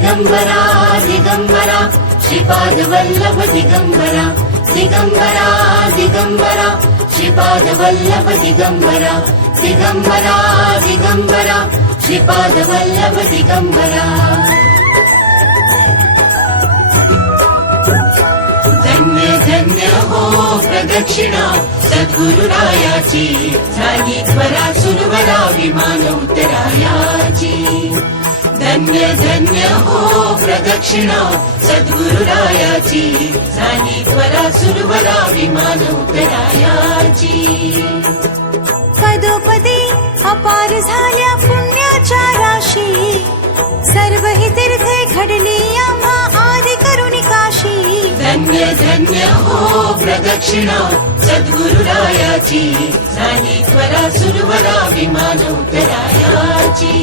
दिगंबरा दिगंबरा श्रीपाद वल्लभ दिगंबरा दिगंबरा दिगंबरा श्रीपाद वल्लभ दिगंबरा दिगंबरा दिगंबरा श्रीपाद वल्लभ दिगंबरा धन्य धन्य हो प्रदक्षिणा सद्गुरुरायाची झाली त्वरा सुरवरा विमान उतरायाची धन्य धन्य हो प्रदक्षिणा सद्गुरुरायाची झाली त्वरा सुरवरा विमान उतरायाची पदोपदी अपार झाल्या पुण्याच्या राशी सर्व ही तीर्थे घडली आम्हा आदि करुणी काशी धन्य धन्य हो प्रदक्षिणा सद्गुरुरायाची झाली त्वरा सुरवरा विमान उतरायाची